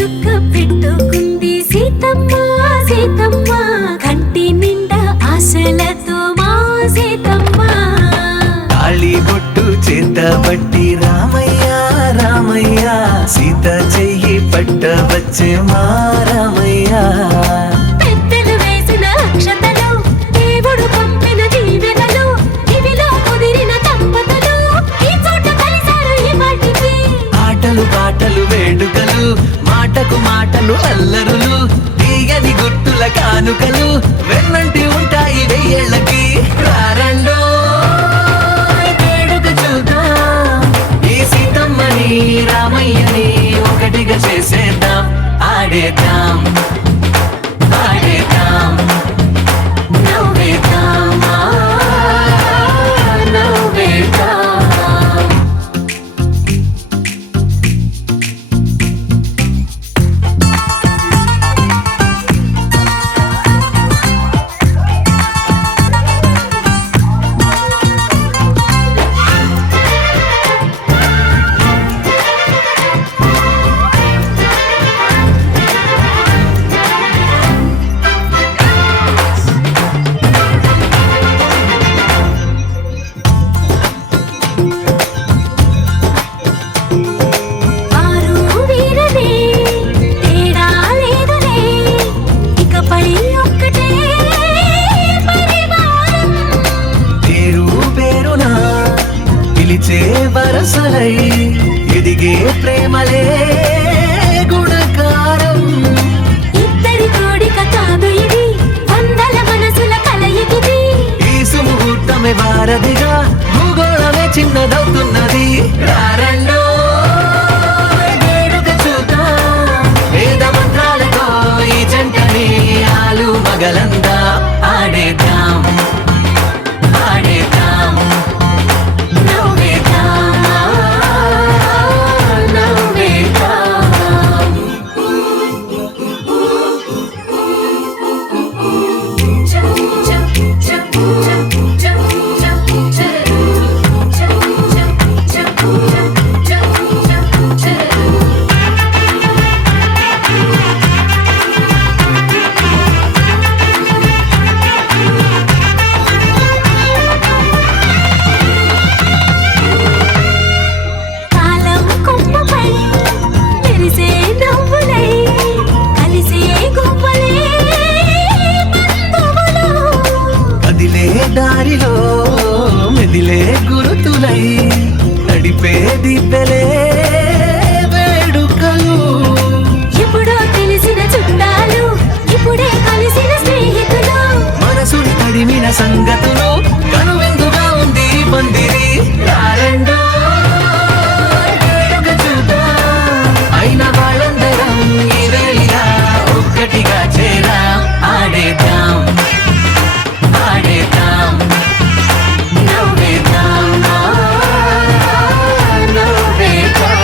చుక్క పెట్టుకుంది సీతమ్మ సీతమ్మ కంటి నిండా ఆశలతో మా సీతమ్మ తాళి బొట్టు చేతబట్టి రామయ్య రామయ్య సీత చెయ్యి పట్టవచ్చే మా రామయ్య పెద్దలు వేసిన అక్షతలు దేవుడు పంపిన దీవెనలు ఇవిలో కుదిరిన దంపతులు ఈ చోట కలిసారు ఈ వాటికి ఆటలు పాటలు వేడుకలు మాటకు మాటలు అల్లరులు తీయని గుర్తుల కానుకలు వెన్నంటి ఉంటాయి వెయ్యేళ్ళకి రారండో వేడుక చూద్దాం ఈ సీతమ్మని రామయ్యని ఒకటిగా చేసేద్దాం ఆడేద్దాం ఆడేద్దాం నవ్వేద్దాం నవ్వేద్దాం ఆరు వీరనే తేడా లేదులే ఇకపై ఒక్కటే పరివారం పేరు పేరున పిలిచే వరసలై ఎదిగే ప్రేమలే గుణకారం ఇద్దరి కోడిక కాదు ఇది వందల మనసుల కలయికిది ఈ సుముహూర్తమే వారధిగా భూగోళమే చిన్నదవుతున్నది రారండో వేడుక చూద్దాం వేద మంత్రాలతో ఈ జంటని ఆలు మగలందా ఆడేద్దాం ఆడేద్దాం నవ్వేద్దాం నవ్వేద్దాం కాలం కొమ్మపై మెరిసే నవ్వులై కలిసే గువ్వలే బంధువులు కదిలే దారిలో మెదిలే గురుతులై నడిపే దిబ్బెలే వేడుకలు ఎప్పుడో తెలిసిన చుట్టాలు ఇప్పుడే కలిసిన స్నేహితులు మనసుని తడిమిన సంగతులు కనువిందుగా ఉంది ఈ పందిరి రారండో వేడుక చూద్దాం అయిన వాళ్ళందరం ఈ వేళ ఒక్కటిగా చేరా ఆడేద్దాం ఆడేద్దాం నవ్వేద్దాం నవ్వేద్దాం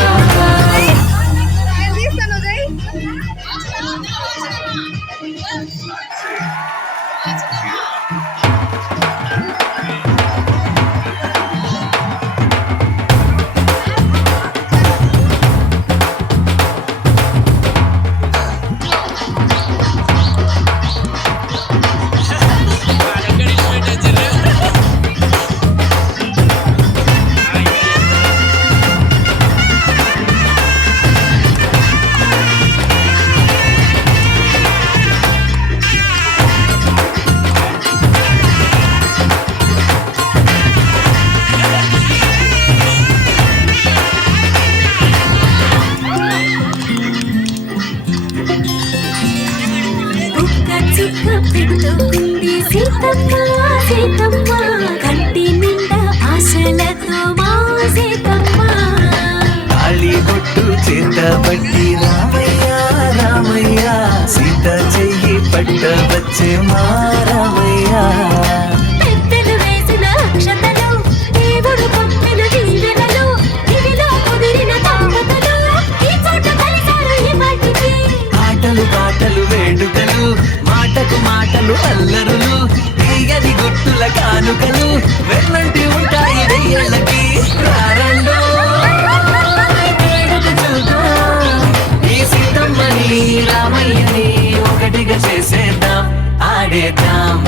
ఒక్క చుక్క పెట్టుకుంది సీతమ్మ సీతమ్మ కంటి నిండా ఆశలతో మా సీతమ్మ తాళి బొట్టు చేతబట్టి రామయ్య రామయ్య సీత చెయ్యి పట్టవచ్చే మా రామయ్య పెద్దలు వేసిన అక్షతలు దేవుడు పంపిన దీవెనలు ఇవిలో కుదిరిన దంపతులు ఈ చోట కలిసారు ఈ వాటికి ఆటలు పాటలు వేడుకలు మాటకు మాటలు అల్లరులు తీయని గుర్తుల కానుకలు వెన్నంటి ఉంటాయి వెయ్యేళ్ళకి రారండో వేడుక చూద్దాం ఈ సీతమ్మని ఆడేద్దాం